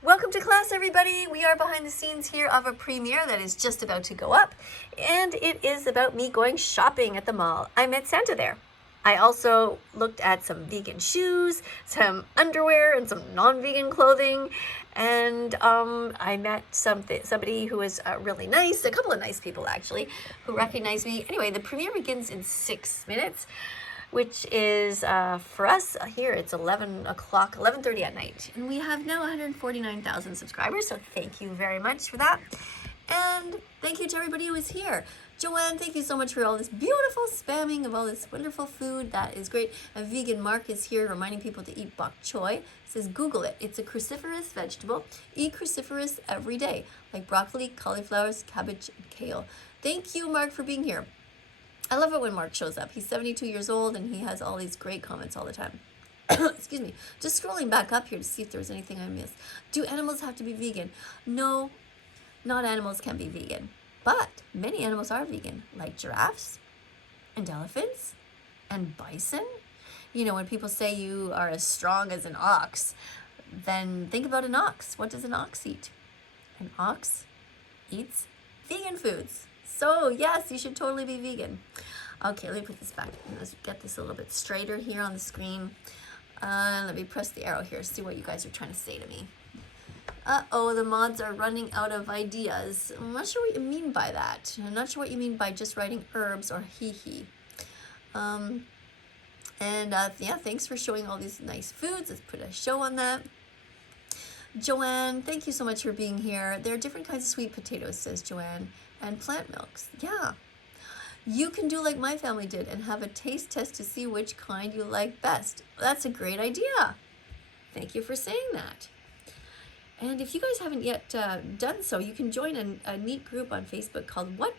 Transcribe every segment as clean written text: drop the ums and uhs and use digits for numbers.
Welcome to class, everybody. We are behind the scenes here of a premiere that is just about to go up, and it is about me going shopping at the mall. I met Santa there. I also looked at some vegan shoes, some underwear, and some non-vegan clothing, and I met somebody who was really nice, a couple of nice people actually, who recognized me. Anyway, the premiere begins in 6 minutes, which is for us here, it's 11 o'clock, 11:30 at night. And we have now 149,000 subscribers, so thank you very much for that. And thank you to everybody who is here. Joanne, thank you so much for all this beautiful spamming of all this wonderful food. That is great. A vegan Mark is here reminding people to eat bok choy. It says, Google it. It's a cruciferous vegetable. Eat cruciferous every day, like broccoli, cauliflowers, cabbage, and kale. Thank you, Mark, for being here. I love it when Mark shows up. He's 72 years old and he has all these great comments all the time. Excuse me. Just scrolling back up here to see if there's anything I missed. Do animals have to be vegan? No, not animals can be vegan. But many animals are vegan, like giraffes and elephants and bison. You know, when people say you are as strong as an ox, then think about an ox. What does an ox eat? An ox eats vegan foods. So yes, you should totally be vegan. Okay, let me put this back. Let's get this a little bit straighter here on the screen. Let me press the arrow here, see what you guys are trying to say to me. Uh-oh, the mods are running out of ideas. I'm not sure what you mean by that. I'm not sure what you mean by just writing herbs or hee-hee. Yeah, thanks for showing all these nice foods. Let's put a show on that. Joanne, thank you so much for being here. There are different kinds of sweet potatoes, says Joanne, and plant milks. Yeah. You can do like my family did and have a taste test to see which kind you like best. That's a great idea. Thank you for saying that. And if you guys haven't yet done so, you can join a neat group on Facebook called What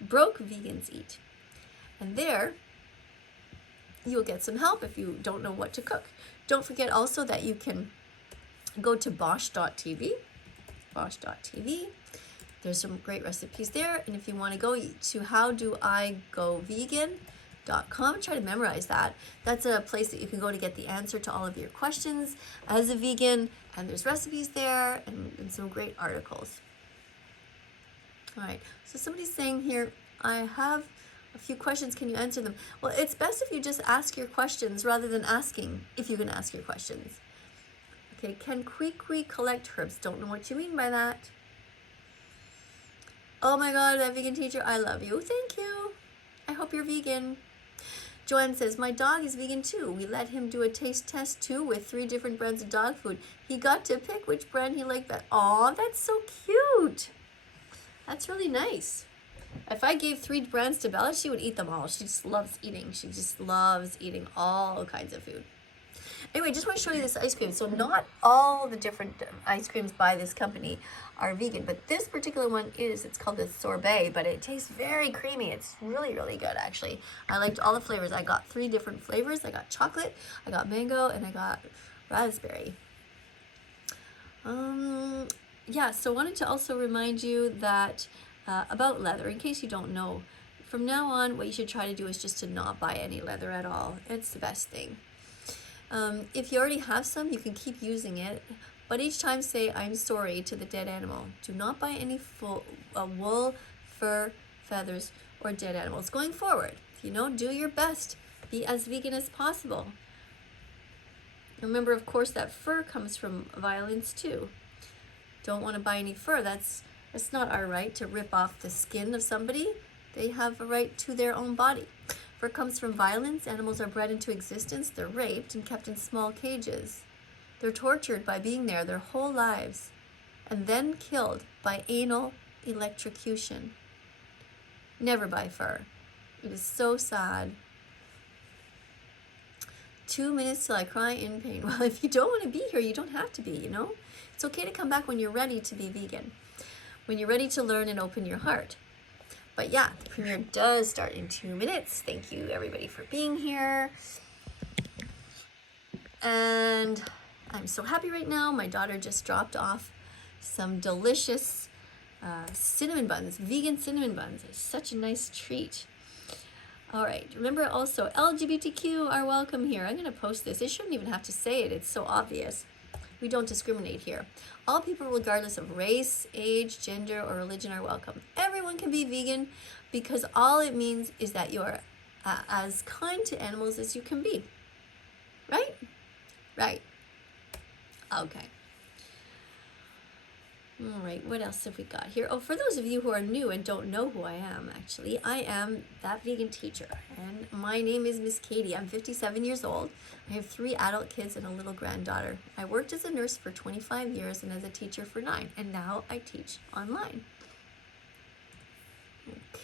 Broke Vegans Eat. And there, you'll get some help if you don't know what to cook. Don't forget also that you can go to bosch.tv. There's some great recipes there. And if you want to go to howdoigovegan.com, try to memorize that. That's a place that you can go to get the answer to all of your questions as a vegan. And there's recipes there and some great articles. All right, so somebody's saying here, I have a few questions, can you answer them? Well, it's best if you just ask your questions rather than asking if you can ask your questions. Okay, can Kwee collect herbs? Don't know what you mean by that. Oh my God, that vegan teacher, I love you. Thank you. I hope you're vegan. Joanne says, my dog is vegan too. We let him do a taste test too with 3 different brands of dog food. He got to pick which brand he liked best. Aw, that's so cute. That's really nice. If I gave 3 brands to Bella, she would eat them all. She just loves eating. She just loves eating all kinds of food. Anyway, just want to show you this ice cream. So not all the different ice creams by this company are vegan, but this particular one is. It's called the sorbet, but it tastes very creamy. It's really, really good, actually. I liked all the flavors. I got 3 different flavors. I got chocolate, I got mango, and I got raspberry. Yeah, so wanted to also remind you that about leather, in case you don't know. From now on, what you should try to do is just to not buy any leather at all. It's the best thing. If you already have some, you can keep using it, but each time say, I'm sorry to the dead animal. Do not buy any wool, fur, feathers, or dead animals going forward. Do your best. Be as vegan as possible. Remember, of course, that fur comes from violence too. Don't want to buy any fur. That's not our right to rip off the skin of somebody. They have a right to their own body. Fur comes from violence. Animals are bred into existence. They're raped and kept in small cages. They're tortured by being there their whole lives and then killed by anal electrocution. Never buy fur. It is so sad. 2 minutes till I cry in pain. Well, if you don't want to be here, you don't have to be, It's okay to come back when you're ready to be vegan, when you're ready to learn and open your heart. But yeah, the premiere does start in 2 minutes. Thank you, everybody, for being here. And I'm so happy right now. My daughter just dropped off some delicious cinnamon buns, vegan cinnamon buns. It's such a nice treat. All right, remember also LGBTQ are welcome here. I'm going to post this. It shouldn't even have to say it. It's so obvious. We don't discriminate here. All people, regardless of race, age, gender, or religion, are welcome. Everyone can be vegan because all it means is that you're as kind to animals as you can be. Right? Right. Okay. All right, what else have we got here? Oh, for those of you who are new and don't know who I am, actually, I am that vegan teacher, and my name is Miss KADIE. I'm 57 years old. I have 3 adult kids and a little granddaughter. I worked as a nurse for 25 years and as a teacher for 9, and now I teach online.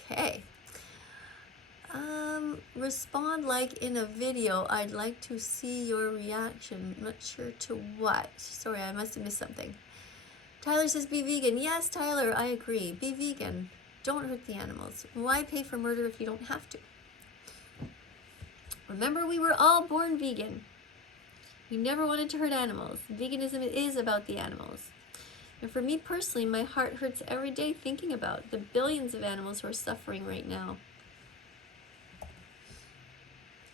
Okay. Respond like in a video. I'd like to see your reaction. I'm not sure to what. Sorry, I must have missed something. Tyler says be vegan. Yes, Tyler, I agree. Be vegan. Don't hurt the animals. Why pay for murder if you don't have to? Remember, we were all born vegan. We never wanted to hurt animals. Veganism is about the animals. And for me personally, my heart hurts every day thinking about the billions of animals who are suffering right now.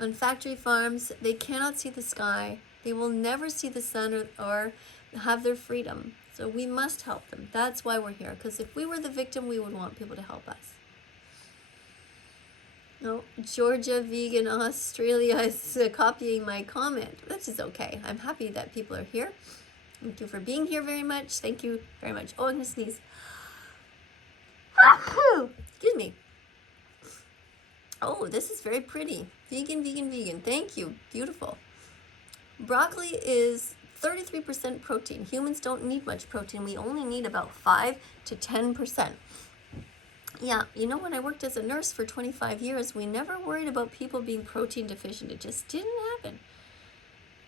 On factory farms, they cannot see the sky. They will never see the sun or have their freedom. So we must help them. That's why we're here. Because if we were the victim, we would want people to help us. No, Georgia vegan Australia is copying my comment. This is okay. I'm happy that people are here. Thank you for being here very much. Thank you very much. Oh, I'm going to sneeze. Excuse me. Oh, this is very pretty. Vegan, vegan, vegan. Thank you. Beautiful. Broccoli is 33% protein. Humans don't need much protein. We only need about 5 to 10%. Yeah, you know, when I worked as a nurse for 25 years, we never worried about people being protein deficient. It just didn't happen.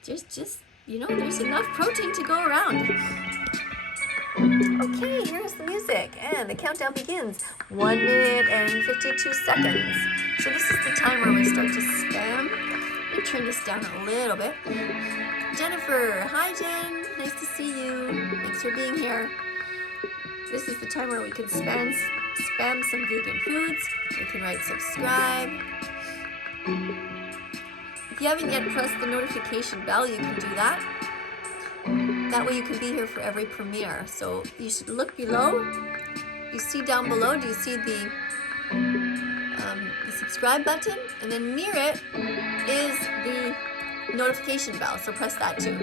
Just you know, there's enough protein to go around. Okay, here's the music, and the countdown begins. 1 minute and 52 seconds. So this is the time where we start to spam. Let me turn this down a little bit. Jennifer, hi Jen, nice to see you. Thanks for being here. This is the time where we can spam some vegan foods. We can write subscribe. If you haven't yet pressed the notification bell, you can do that. That way you can be here for every premiere. So you should look below. You see down below, do you see the subscribe button? And then near it is the notification bell, so press that too.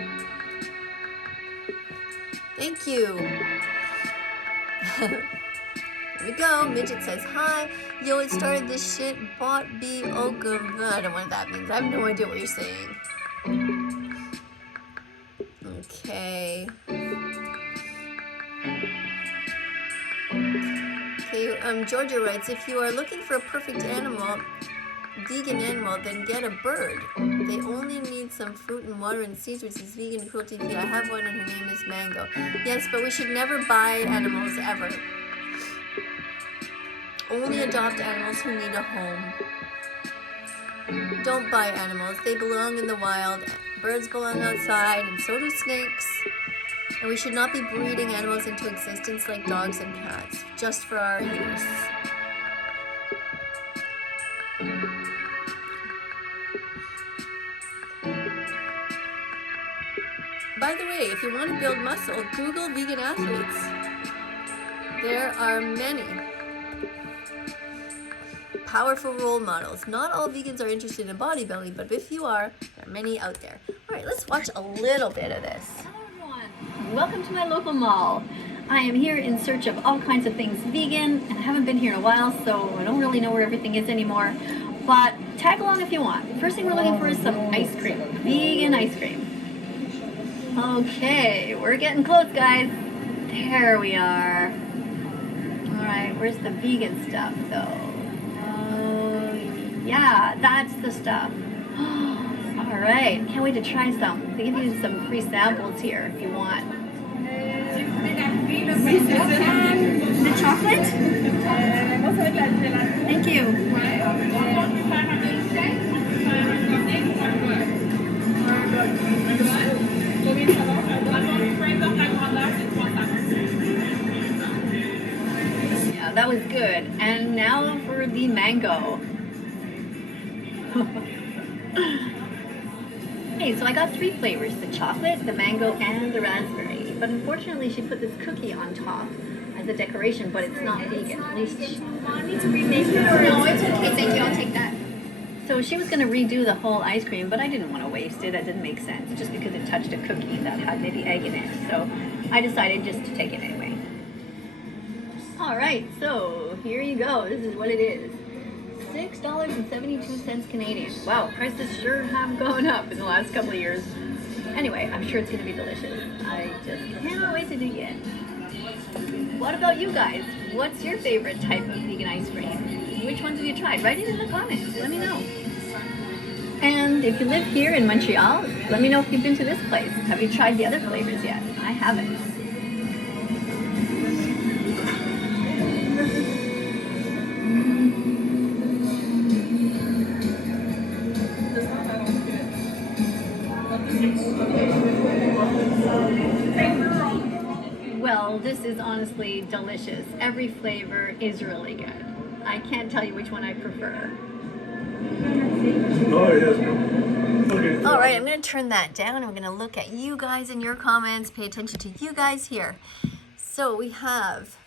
Thank you. Here we go. Midget says hi. Yo, it started this shit. Bought be oka. I don't know what that means. I have no idea what you're saying. Okay. Okay, Georgia writes, if you are looking for a perfect animal, vegan animal, then get a bird. They only need some fruit and water and seeds, which is vegan cruelty free. I have one and her name is Mango. Yes, but we should never buy animals ever. Only adopt animals who need a home. Don't buy animals. They belong in the wild. Birds belong outside, and so do snakes. And we should not be breeding animals into existence like dogs and cats, just for our use. By the way, if you want to build muscle, Google vegan athletes. There are many powerful role models. Not all vegans are interested in bodybuilding, but if you are, there are many out there. All right, let's watch a little bit of this. Hello everyone, welcome to my local mall. I am here in search of all kinds of things vegan, and I haven't been here in a while, so I don't really know where everything is anymore, but tag along if you want. First thing we're looking for is some ice cream, vegan ice cream. Okay, we're getting close, guys. There we are. All right, where's the vegan stuff though? Yeah, that's the stuff. All right, can't wait to try some. They give you some free samples here if you want. The chocolate? Thank you. Yeah, that was good. And now for the mango. Okay, so I got 3 flavors, the chocolate, the mango, and the raspberry. But unfortunately, she put this cookie on top as a decoration, but it's not vegan. At least Want me to remake it? Or no, it's okay. Thank you. I'll take that. so she was going to redo the whole ice cream, but I didn't want to waste it. That didn't make sense, just because it touched a cookie that had maybe egg in it. So I decided just to take it anyway. All right, so here you go. This is what it is. $6.72 Canadian. Wow, prices sure have gone up in the last couple of years. Anyway, I'm sure it's going to be delicious. I just cannot wait to dig in. What about you guys? What's your favorite type of vegan ice cream? Which ones have you tried? Write it in the comments. Let me know. And if you live here in Montreal, let me know if you've been to this place. Have you tried the other flavors yet? I haven't. Well, this is honestly delicious. Every flavor is really good. I can't tell you which one I prefer. Oh, yes. Okay. All right, I'm going to turn that down. I'm going to look at you guys in your comments. Pay attention to you guys here. So we have,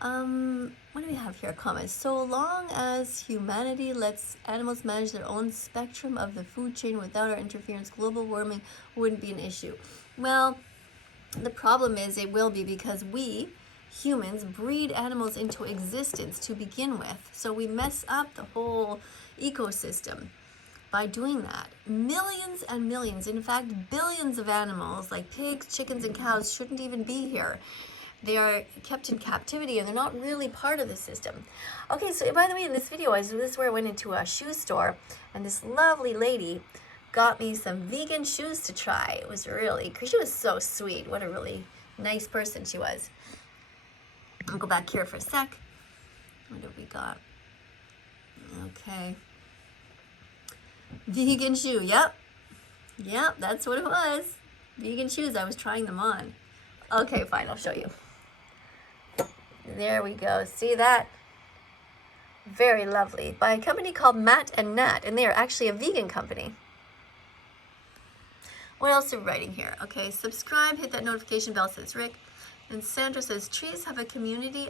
what do we have here? Comments. So long as humanity lets animals manage their own spectrum of the food chain without our interference, global warming wouldn't be an issue. Well, the problem is it will be, because we humans breed animals into existence to begin with. So we mess up the whole ecosystem by doing that. Millions and millions, in fact billions of animals like pigs, chickens, and cows shouldn't even be here. They are kept in captivity and they're not really part of the system. Okay, so by the way, in this video, this is where I went into a shoe store and this lovely lady got me some vegan shoes to try. It was really, because she was so sweet. What a really nice person she was. I'll go back here for a sec. What have we got? Okay. Vegan shoe, yep. Yep, that's what it was. Vegan shoes, I was trying them on. Okay, fine, I'll show you. There we go, see that? Very lovely. By a company called Matt and Nat, and they are actually a vegan company. What else are we writing here? Okay, subscribe, hit that notification bell, says Rick. And Sandra says, trees have a community,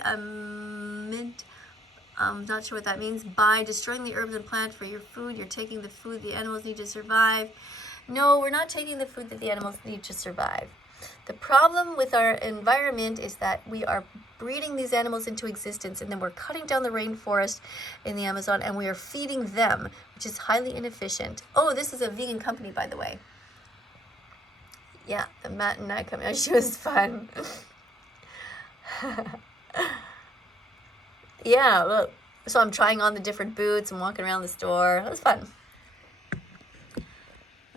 not sure what that means. By destroying the herbs and plant for your food, you're taking the food the animals need to survive. No, we're not taking the food that the animals need to survive. The problem with our environment is that we are breeding these animals into existence, and then we're cutting down the rainforest in the Amazon, and we are feeding them, which is highly inefficient. Oh, this is a vegan company, by the way. Yeah, the Matt and I company. She was fun. Yeah, look. So I'm trying on the different boots and walking around the store. It was fun.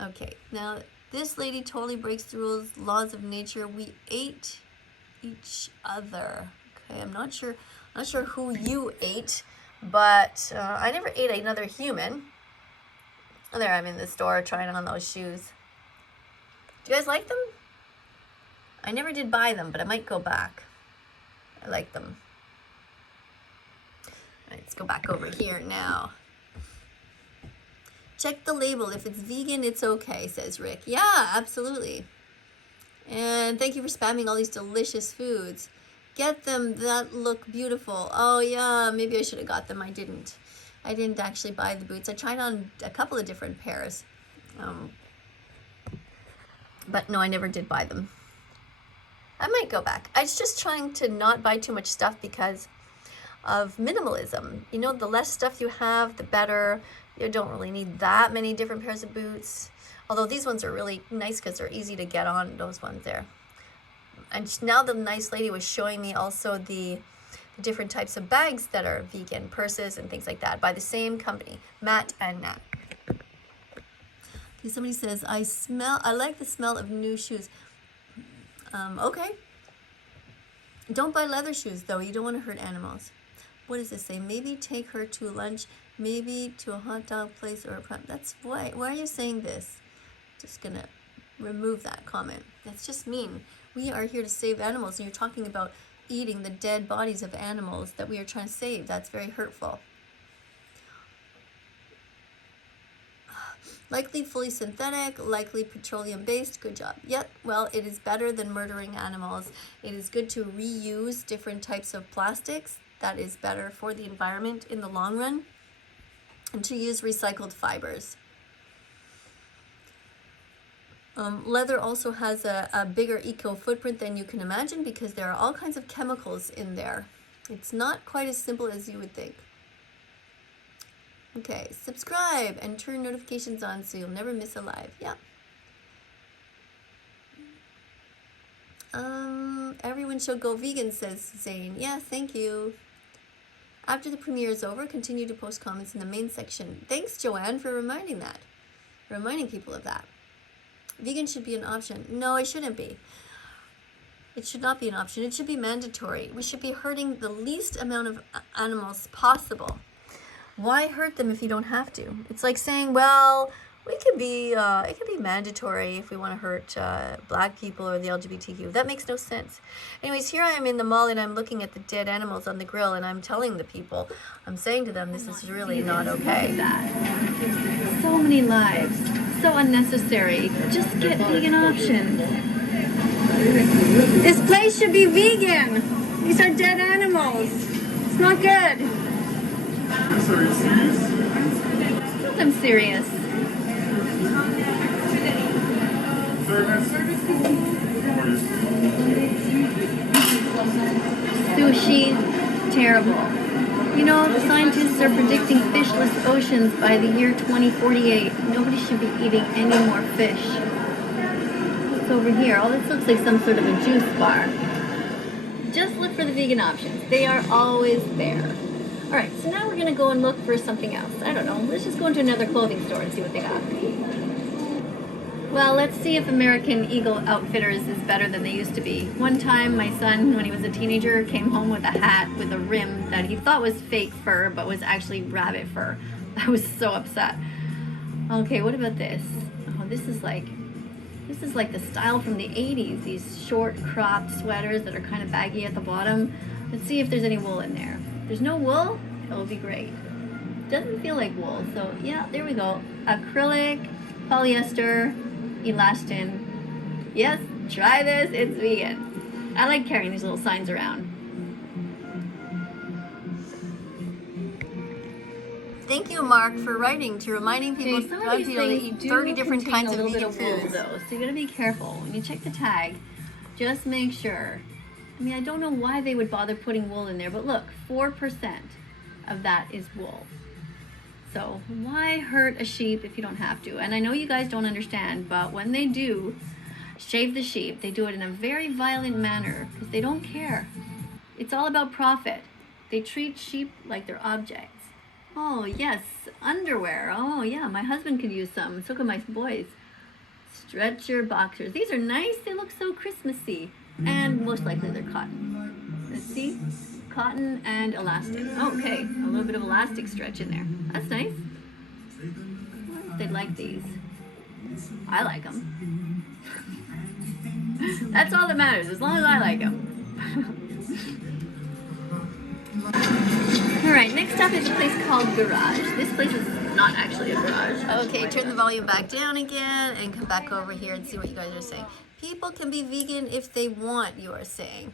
Okay, now this lady totally breaks the rules, laws of nature. We ate each other. Okay, I'm not sure who you ate, but I never ate another human. There, I'm in the store trying on those shoes. Do you guys like them? I never did buy them, but I might go back. I like them. All right, let's go back over here now. Check the label. If it's vegan, it's okay, says Rick. Yeah, absolutely. And thank you for spamming all these delicious foods. Get them that look beautiful. Oh yeah, maybe I should have got them. I didn't actually buy the boots. I tried on a couple of different pairs. But no, I never did buy them. I might go back. I was just trying to not buy too much stuff because of minimalism. You know, the less stuff you have, the better. You don't really need that many different pairs of boots. Although these ones are really nice because they're easy to get on, those ones there. And now the nice lady was showing me also the different types of bags that are vegan, purses and things like that, by the same company, Matt and Nat. Okay, somebody says, I like the smell of new shoes. Okay. Don't buy leather shoes, though. You don't want to hurt animals. What does this say? Maybe take her to lunch, maybe to a hot dog place or a prep. That's why are you saying this? Just gonna remove that comment. That's just mean. We are here to save animals, and you're talking about eating the dead bodies of animals that we are trying to save. That's very hurtful. Likely fully synthetic, likely petroleum-based. Good job. Yep, well, it is better than murdering animals. It is good to reuse different types of plastics. That is better for the environment in the long run. And to use recycled fibers. Leather also has a bigger eco footprint than you can imagine because there are all kinds of chemicals in there. It's not quite as simple as you would think. Okay, subscribe and turn notifications on so you'll never miss a live. Yeah. Everyone should go vegan, says Zane. Yeah, thank you. After the premiere is over, continue to post comments in the main section. Thanks, Joanne, for reminding people of that. Vegan should be an option. No, it shouldn't be. It should not be an option. It should be mandatory. We should be hurting the least amount of animals possible. Why hurt them if you don't have to? It's like saying, well, it can be mandatory if we want to hurt black people or the LGBTQ. That makes no sense. Anyways, here I am in the mall and I'm looking at the dead animals on the grill and I'm telling the people, I'm saying to them, this is really not okay. So many lives, so unnecessary. Just get vegan options. This place should be vegan. These are dead animals. It's not good. Are you serious? I'm serious. Sushi, terrible. You know, scientists are predicting fishless oceans by the year 2048. Nobody should be eating any more fish. What's over here? Oh, this looks like some sort of a juice bar. Just look for the vegan options. They are always there. Alright, so now we're going to go and look for something else. I don't know. Let's just go into another clothing store and see what they got. Well, let's see if American Eagle Outfitters is better than they used to be. One time, my son, when he was a teenager, came home with a hat with a rim that he thought was fake fur, but was actually rabbit fur. I was so upset. Okay, what about this? Oh, this is like the style from the 80s. These short cropped sweaters that are kind of baggy at the bottom. Let's see if there's any wool in there. If there's no wool, it'll be great. Doesn't feel like wool, so yeah, there we go. Acrylic, polyester, elastin. Yes, try this, it's vegan. I like carrying these little signs around. Thank you, Mark, for writing to reminding people Okay, some of these to things eat do 30 different contain kinds a of little bit vegan of wool, foods. though, so you gotta be careful. When you check the tag, just make sure. I mean, I don't know why they would bother putting wool in there, but look, 4% of that is wool. So why hurt a sheep if you don't have to? And I know you guys don't understand, but when they do shave the sheep, they do it in a very violent manner because they don't care. It's all about profit. They treat sheep like they're objects. Oh yes, underwear. Oh yeah, my husband could use some. So could my boys. Stretcher boxers. These are nice. They look so Christmassy. And most likely they're cotton. Let's see. Cotton and elastic. Okay, a little bit of elastic stretch in there. That's nice. I wonder if they'd like these. I like them. That's all that matters, as long as I like them. Alright, next up is a place called Garage. This place is not actually a garage. Okay, turn the volume back down again and come back over here and see what you guys are saying. People can be vegan if they want, you are saying.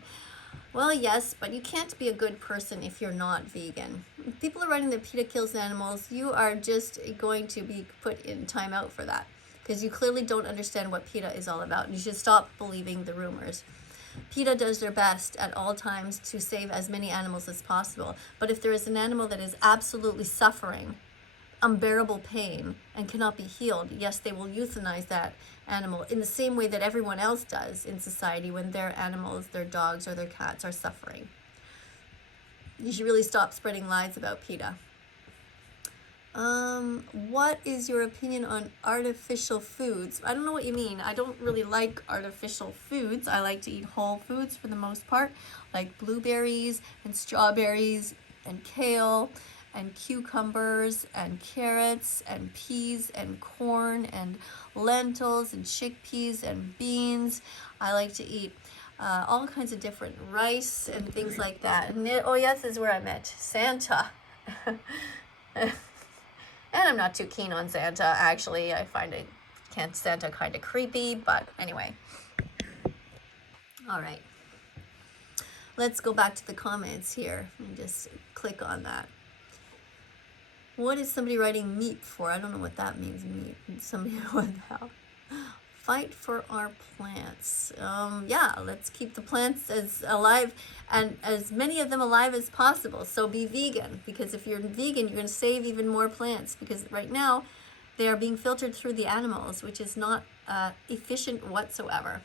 Well, yes, but you can't be a good person if you're not vegan. If people are writing that PETA kills animals, you are just going to be put in timeout for that because you clearly don't understand what PETA is all about. You should stop believing the rumors. PETA does their best at all times to save as many animals as possible. But if there is an animal that is absolutely suffering unbearable pain and cannot be healed, yes, they will euthanize that animal in the same way that everyone else does in society when their animals, their dogs or their cats are suffering. You should really stop spreading lies about PETA. What is your opinion on artificial foods? I don't know what you mean. I don't really like artificial foods. I like to eat whole foods for the most part, like blueberries and strawberries and kale and cucumbers and carrots and peas and corn and lentils and chickpeas and beans. I like to eat all kinds of different rice and things like that. And oh yes, this is where I met Santa. And I'm not too keen on Santa, actually. I find Santa kind of creepy, but anyway. All right. Let's go back to the comments here and just click on that. What is somebody writing meep for? I don't know what that means, meep. Somebody, what the hell? Fight for our plants. Yeah, let's keep the plants as alive and as many of them alive as possible. So be vegan, because if you're vegan, you're going to save even more plants, because right now they are being filtered through the animals, which is not efficient whatsoever.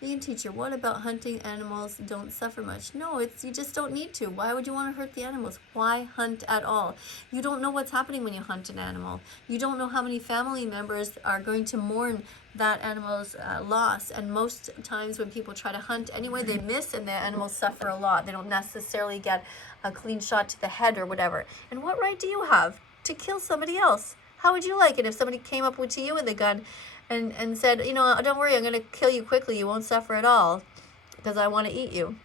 Vegan teacher, what about hunting animals don't suffer much? No, you just don't need to. Why would you want to hurt the animals? Why hunt at all? You don't know what's happening when you hunt an animal. You don't know how many family members are going to mourn that animal's loss. And most times when people try to hunt anyway, they miss and the animals suffer a lot. They don't necessarily get a clean shot to the head or whatever. And what right do you have to kill somebody else? How would you like it if somebody came up to you with a gun and said, you know, don't worry, I'm going to kill you quickly. You won't suffer at all because I want to eat you.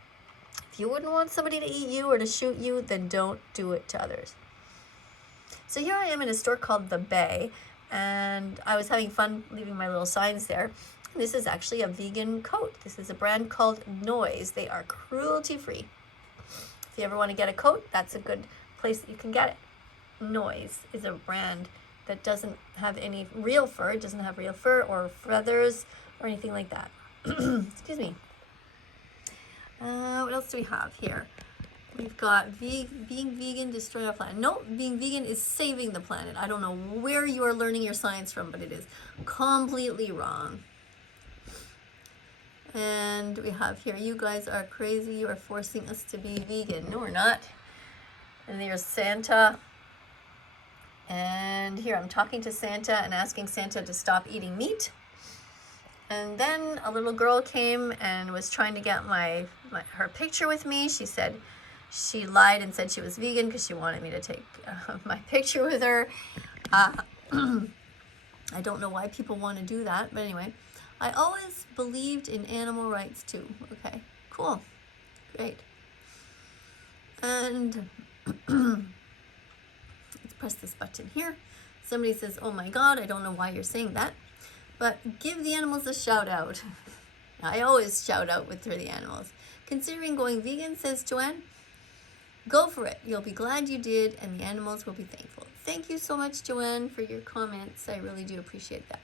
If you wouldn't want somebody to eat you or to shoot you, then don't do it to others. So here I am in a store called The Bay, and I was having fun leaving my little signs there. This is actually a vegan coat. This is a brand called Noise. They are cruelty-free. If you ever want to get a coat, that's a good place that you can get it. Noise is a brand that doesn't have any real fur. It doesn't have real fur or feathers or anything like that. Excuse me. What else do we have here? We've got being vegan, destroy our planet. No, being vegan is saving the planet. I don't know where you are learning your science from, but it is completely wrong. And we have here, you guys are crazy. You are forcing us to be vegan. No, we're not. And there's Santa. And here I'm talking to Santa and asking Santa to stop eating meat. And then a little girl came and was trying to get her picture with me. She said she lied and said she was vegan because she wanted me to take my picture with her. I don't know why people want to do that, but anyway. I always believed in animal rights too. Okay, cool, great. And press this button here. Somebody says, oh my God, I don't know why you're saying that, but give the animals a shout out. I always shout out through the animals. Considering going vegan, says Joanne, go for it. You'll be glad you did, and the animals will be thankful. Thank you so much, Joanne, for your comments. I really do appreciate that.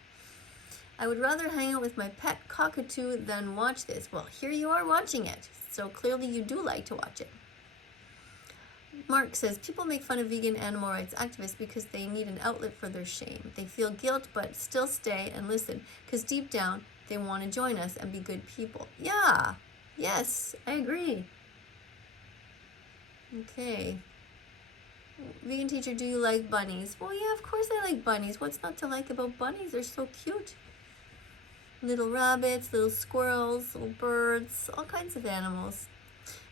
I would rather hang out with my pet cockatoo than watch this. Well, here you are watching it, so clearly you do like to watch it. Mark says, people make fun of vegan animal rights activists because they need an outlet for their shame. They feel guilt but still stay and listen because deep down they want to join us and be good people. Yeah, yes, I agree. Okay. Vegan teacher, do you like bunnies? Well, yeah, of course I like bunnies. What's not to like about bunnies? They're so cute. Little rabbits, little squirrels, little birds, all kinds of animals.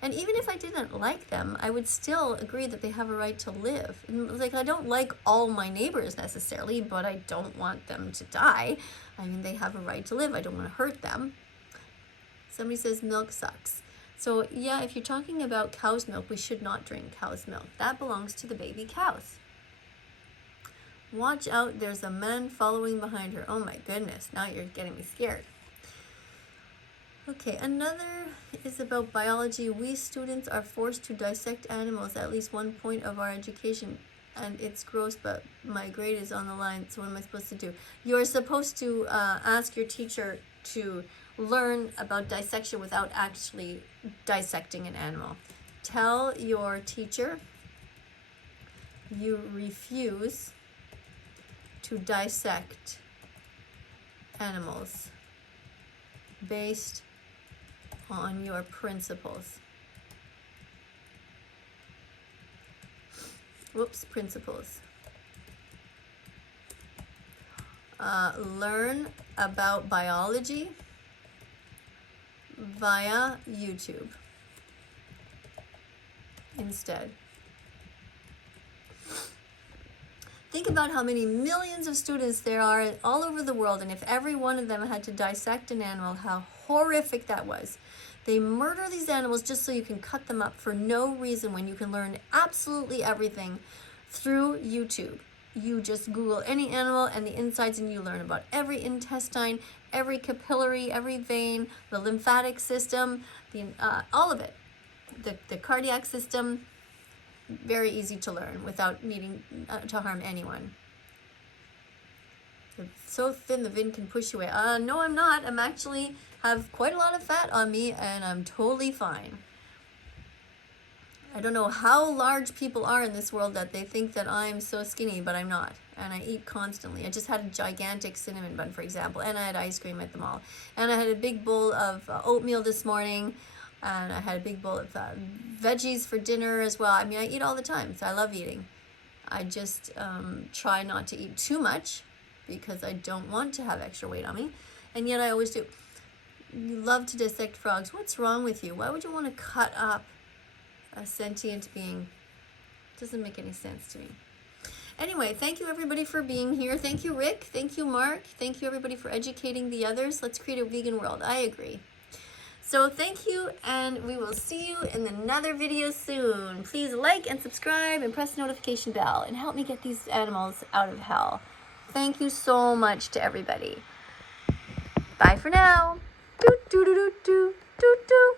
And even if I didn't like them, I would still agree that they have a right to live. And, like, I don't like all my neighbors necessarily, but I don't want them to die. I mean, they have a right to live. I don't want to hurt them. Somebody says milk sucks. So, yeah, if you're talking about cow's milk, we should not drink cow's milk. That belongs to the baby cows. Watch out, there's a man following behind her. Oh my goodness, now you're getting me scared. Okay, another is about biology. We students are forced to dissect animals at least one point of our education, and it's gross, but my grade is on the line, so what am I supposed to do? You're supposed to ask your teacher to learn about dissection without actually dissecting an animal. Tell your teacher you refuse to dissect animals based on your principles. Whoops, principles. Learn about biology via YouTube instead. Think about how many millions of students there are all over the world, and if every one of them had to dissect an animal, how horrific that was. They murder these animals just so you can cut them up for no reason when you can learn absolutely everything through YouTube. You just Google any animal and the insides, and you learn about every intestine, every capillary, every vein, the lymphatic system, all of it. The cardiac system, very easy to learn without needing to harm anyone. It's so thin the vein can push you away. No, I'm not. I'm actually have quite a lot of fat on me, and I'm totally fine. I don't know how large people are in this world that they think that I'm so skinny, but I'm not. And I eat constantly. I just had a gigantic cinnamon bun, for example, and I had ice cream at the mall. And I had a big bowl of oatmeal this morning, and I had a big bowl of veggies for dinner as well. I mean, I eat all the time, so I love eating. I just try not to eat too much because I don't want to have extra weight on me, and yet I always do. You love to dissect frogs. What's wrong with you? Why would you want to cut up a sentient being? Doesn't make any sense to me. Anyway, thank you everybody for being here. Thank you, Rick. Thank you, Mark. Thank you everybody for educating the others. Let's create a vegan world. I agree. So thank you, and we will see you in another video soon. Please like and subscribe and press the notification bell and help me get these animals out of hell. Thank you so much to everybody. Bye for now. Doo doo doo doo doo doo doo.